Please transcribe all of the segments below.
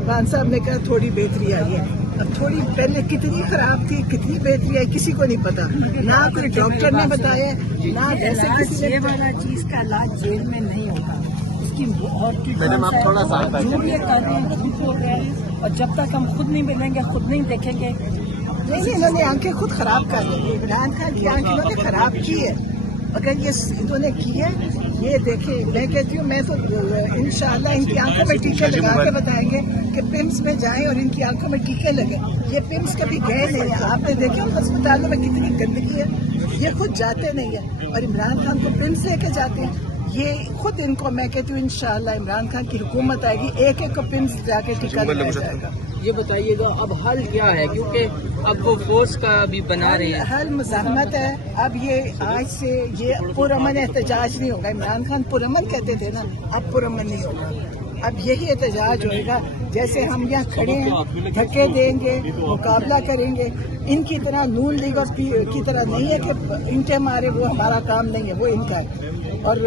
खान साहब ने कहा थोड़ी बेहतरी आई है। अब थोड़ी पहले कितनी खराब थी, कितनी बेहतरी आई, किसी को नहीं पता, ना कोई डॉक्टर ने बताया, ना वैसे किसी ने। वाला चीज का इलाज जेल में नहीं होगा, उसकी मैडम आप थोड़ा सा जो ये कर रहे हैं खुद हो गया है, और जब तक हम खुद नहीं मिलेंगे, खुद नहीं देखेंगे। नहीं, इन्होंने आंखें खुद खराब कर दी। इमरान खान की आंखें इन्होंने खराब की है। अगर ये इन्होंने की है, ये देखे, मैं कहती हूँ, मैं तो इंशाल्लाह इनकी आंखों में टीके लगा के बताएंगे कि पिम्स में जाएं और इनकी आंखों में टीके लगे। ये पिम्स कभी गए नहीं है, आपने देखे उन अस्पतालों में कितनी गंदगी है, ये खुद जाते नहीं है, और इमरान खान को पिम्स लेके जाते हैं। ये खुद इनको, मैं कहती हूँ इंशाल्लाह इमरान खान की हुकूमत आएगी, एक एक को पिम्स जाके टीका लगाया जाएगा। ये बताइएगा अब हल क्या है, क्योंकि अब वो फोर्स का भी बना रहे हैं। हल मुज़ाहमत है। अब ये आज से ये पुरअमन एहतजाज नहीं होगा। इमरान खान पुरअमन कहते थे ना, अब पुरअमन नहीं होगा, अब यही एहतजाज होएगा। जैसे हम यहाँ खड़े हैं, धक्के देंगे, मुकाबला करेंगे। इनकी तरह नून लीग और की तरह नहीं है कि इंटे मारे, वो हमारा काम नहीं है, वो इनका है। और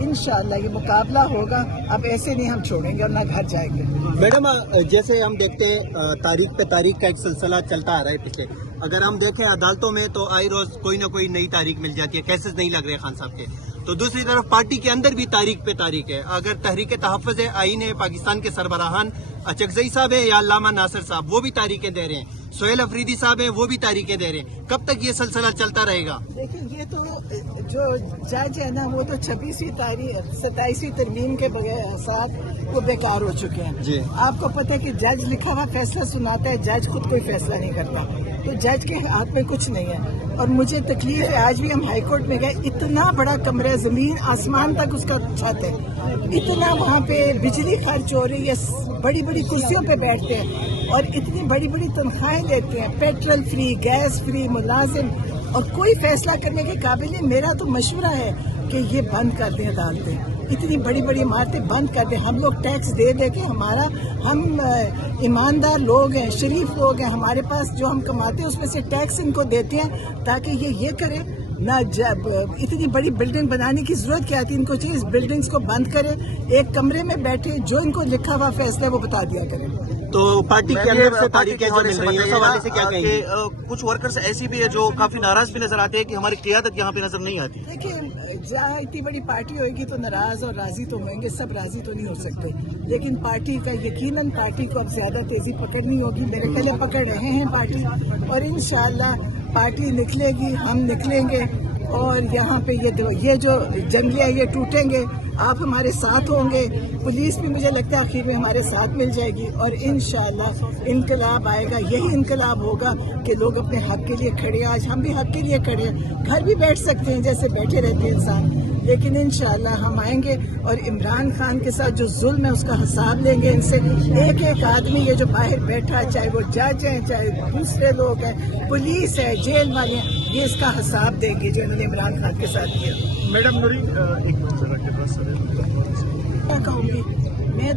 इंशाअल्लाह ये मुकाबला होगा। अब ऐसे नहीं हम छोड़ेंगे और ना घर जाएंगे। मैडम जैसे हम देखते हैं तारीख पे तारीख का एक सिलसिला चलता आ रहा है पिछले, अगर हम देखें अदालतों में तो आए रोज कोई ना कोई नई तारीख मिल जाती है, केसेस नहीं लग रहे खान साहब के। तो दूसरी तरफ पार्टी के अंदर भी तारीख पे तारीख है। अगर तहरीक तहफ़्फ़ुज़ आईन है, पाकिस्तान के सरबराहान चकज़ई साहब है या अल्लामा नासिर साहब, वो भी तारीखें दे रहे हैं, सोहेल अफरीदी साहब है, वो भी तारीखें दे रहे हैं। कब तक ये सिलसिला चलता रहेगा? देखिए, ये तो जो जज है ना, वो तो 26वीं तारीख 27वीं तरमीम के बगैर साथ वो बेकार हो चुके हैं जी। आपको पता है कि जज लिखा हुआ फैसला सुनाता है, जज खुद कोई फैसला नहीं करता, तो जज के हाथ में कुछ नहीं है। और मुझे तकलीफ है, आज भी हम हाई कोर्ट में गए, इतना बड़ा कमरा, जमीन आसमान तक उसका छत है, इतना वहाँ पे बिजली खर्च हो रही है, बड़ी बड़ी कुर्सियों पे बैठते हैं और इतनी बड़ी बड़ी तनख्वाहें लेते हैं, पेट्रोल फ्री, गैस फ्री, मुलाजिम, और कोई फैसला करने के काबिल नहीं। मेरा तो मशवरा है कि ये बंद कर दें अदालतें, इतनी बड़ी बड़ी इमारतें बंद कर दें। हम लोग टैक्स दे दे के हम ईमानदार लोग हैं, शरीफ लोग हैं, हमारे पास जो हम कमाते हैं उसमें से टैक्स इनको देते हैं ताकि ये करें ना। जब इतनी बड़ी बिल्डिंग बनाने की जरूरत क्या थी, इनको चाहिए इस बिल्डिंग्स को बंद करें, एक कमरे में बैठे, जो इनको लिखा हुआ फैसला है वो बता दिया करें। तो पार्टी के अंदर से तारीखें जो मिल रही है, इस हवाले से क्या कहेंगे? कुछ वर्कर्स ऐसी भी है जो काफी नाराज भी नजर आते हैं कि हमारी क़ियादत यहाँ पे नजर नहीं आती। देखिए, जहाँ इतनी बड़ी पार्टी होगी तो नाराज और राजी तो होंगे, सब राजी तो नहीं हो सकते, लेकिन पार्टी का यकीनन पार्टी को अब ज्यादा तेजी पकड़नी होगी। मेरे पहले पकड़ रहे हैं पार्टी, और इंशाल्लाह पार्टी निकलेगी, हम निकलेंगे, और यहाँ पे ये जो जंगले हैं ये टूटेंगे। आप हमारे साथ होंगे, पुलिस भी मुझे लगता है आखिर में हमारे साथ मिल जाएगी, और इंशाल्लाह इनकलाब आएगा। यही इनकलाब होगा कि लोग अपने हक के लिए खड़े। आज हम भी हक के लिए खड़े हैं, घर भी बैठ सकते हैं जैसे बैठे रहते हैं इंसान, लेकिन इंशाल्लाह हम आएंगे और इमरान खान के साथ जो जुल्म है उसका हिसाब लेंगे इनसे। एक एक आदमी ये जो बाहर बैठा है, चाहे वो जज है, चाहे दूसरे लोग हैं, पुलिस है, जेल वाले हैं, ये इसका हिसाब देंगे जो इन्होंने इमरान खान के साथ किया। मैडम नूरी एक क्या कहूँगी मैं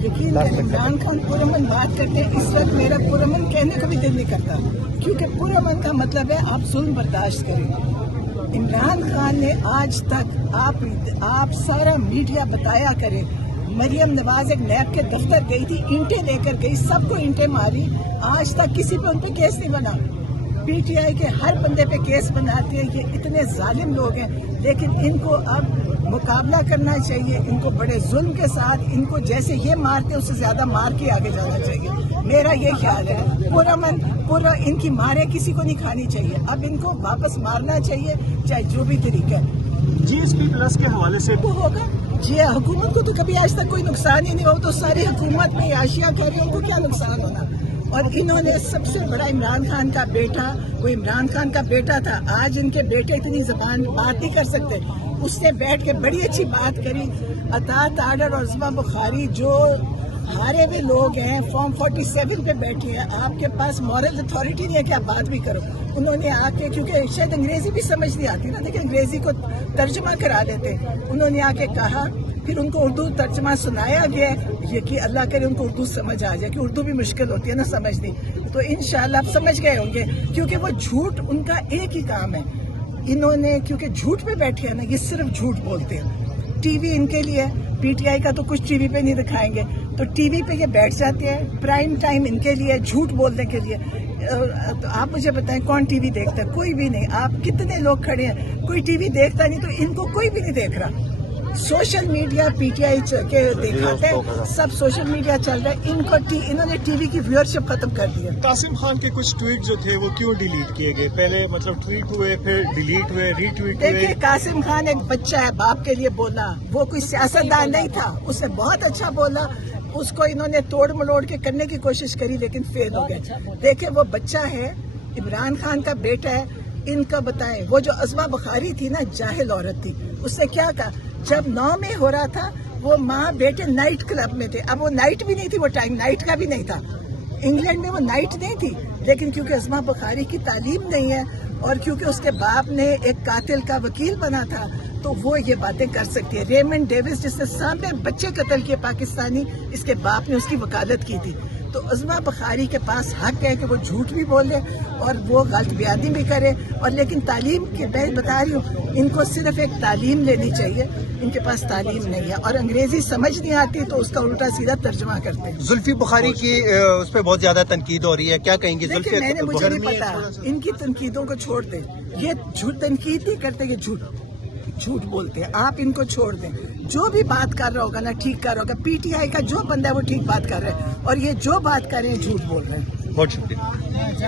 यकीन है इमरान खान पुरअमन बात करते हैं, इस वक्त मेरा पुरअमन कहने का भी दिल नहीं करता, क्योंकि पुरअमन का मतलब है आप जुल्म बर्दाश्त करें। इमरान खान ने आज तक आप सारा मीडिया बताया करें, मरियम नवाज एक नैब के दफ्तर गई थी, ईंटें लेकर गई, सबको ईंटें मारी, आज तक किसी पे उन पे केस नहीं बना। पीटीआई के हर बंदे पे केस बनाते हैं, ये इतने जालिम लोग हैं, लेकिन इनको अब मुकाबला करना चाहिए, इनको बड़े जुल्म के साथ, इनको जैसे ये मारते उससे ज्यादा मार के आगे जाना चाहिए, मेरा ये ख्याल है। पूरा इनकी मारे किसी को नहीं खानी चाहिए, अब इनको वापस मारना चाहिए, चाहे जो भी तरीका है। जीएसपी प्लस के हवाले से वो होगा जी, हुकूमत को तो कभी आज तक कोई नुकसान ही नहीं हो, तो सारी हुकूमत में आशिया कह रही, उनको क्या नुकसान होना। और इन्होंने सबसे बड़ा इमरान खान का बेटा, वो इमरान खान का बेटा था, आज इनके बेटे इतनी जबान बात नहीं कर सकते, उसने बैठ के बड़ी अच्छी बात करी। अतात आर्डर और ज़ुमा बुखारी जो हारे हुए लोग हैं, फॉर्म 47 पे बैठे हैं, आपके पास मॉरल अथॉरिटी नहीं है कि आप बात भी करो। उन्होंने आके, क्योंकि शायद अंग्रेजी भी समझ नहीं आती ना, देखिए अंग्रेजी को तर्जमा करा देते, उन्होंने आके कहा, फिर उनको उर्दू तर्जमा सुनाया गया, ये कि अल्लाह करे उनको उर्दू समझ आ जाए, कि उर्दू भी मुश्किल होती है ना समझनी, तो इंशाल्लाह आप समझ गए होंगे, क्योंकि वो झूठ उनका एक ही काम है। इन्होंने क्योंकि झूठ पे बैठे हैं ना, ये सिर्फ झूठ बोलते हैं, टीवी इनके लिए, पीटीआई का तो कुछ टीवी पे नहीं दिखाएंगे, तो टीवी पे ये बैठ जाते हैं, प्राइम टाइम इनके लिए, झूठ बोलने के लिए। तो आप मुझे बताएं कौन टीवी देखता है? कोई भी नहीं। आप कितने लोग खड़े हैं, कोई टीवी देखता नहीं, तो इनको कोई भी नहीं देख रहा। सोशल मीडिया पीटीआई के दिखाते हैं, सब सोशल मीडिया चल रहा है। इन्होंने टीवी की व्यूअरशिप खत्म कर दी है। कासिम खान के कुछ ट्वीट जो थे वो क्यों डिलीट किए गए? पहले मतलब ट्वीट हुए, फिर डिलीट हुए, रीट्वीट हुए। देखिए, कासिम खान एक बच्चा है, बाप के लिए बोला, वो कोई सियासतदान नहीं था, उसने बहुत अच्छा बोला। उसको इन्होंने तोड़ मरोड़ के करने की कोशिश करी, लेकिन फेल हो गए। देखिए, वो बच्चा है, इमरान खान का बेटा है। इनका बताएं, वो जो अज़मा बुखारी थी ना, जाहिल औरत थी, उसने क्या कहा जब 9 में हो रहा था, वो माँ बेटे नाइट क्लब में थे। अब वो नाइट भी नहीं थी, वो टाइम नाइट का भी नहीं था। इंग्लैंड में वो नाइट नहीं थी, लेकिन क्योंकि अज़मा बुखारी की तालीम नहीं है और क्योंकि उसके बाप ने एक कातिल का वकील बना था, तो वो ये बातें कर सकती है। रेमंड डेविस, जिसने सामने बच्चे कत्ल किए पाकिस्तानी, इसके बाप ने उसकी वकालत की थी। तो अज़मा बुखारी के पास हक है कि वो झूठ भी बोले और वो गलत बयानी भी करे। और लेकिन तालीम के, मैं बता रही हूँ, इनको सिर्फ एक तालीम लेनी चाहिए। इनके पास तालीम नहीं है और अंग्रेजी समझ नहीं आती, तो उसका उल्टा सीधा तर्जुमा करते हैं। जुल्फी बुखारी की उस पर बहुत ज्यादा तनकीद हो रही है, क्या कहेंगे? देखिए, मुझे नहीं पता, इनकी तनकीदों को छोड़ दें। ये झूठ तनकीद नहीं करते, ये झूठ बोलते हैं। आप इनको छोड़ दें। जो भी बात कर रहा होगा ना, ठीक कर रहा होगा। पीटीआई का जो बंदा है वो ठीक बात कर रहा है, और ये जो बात कर रहे हैं झूठ बोल रहे हैं। बहुत शुक्रिया।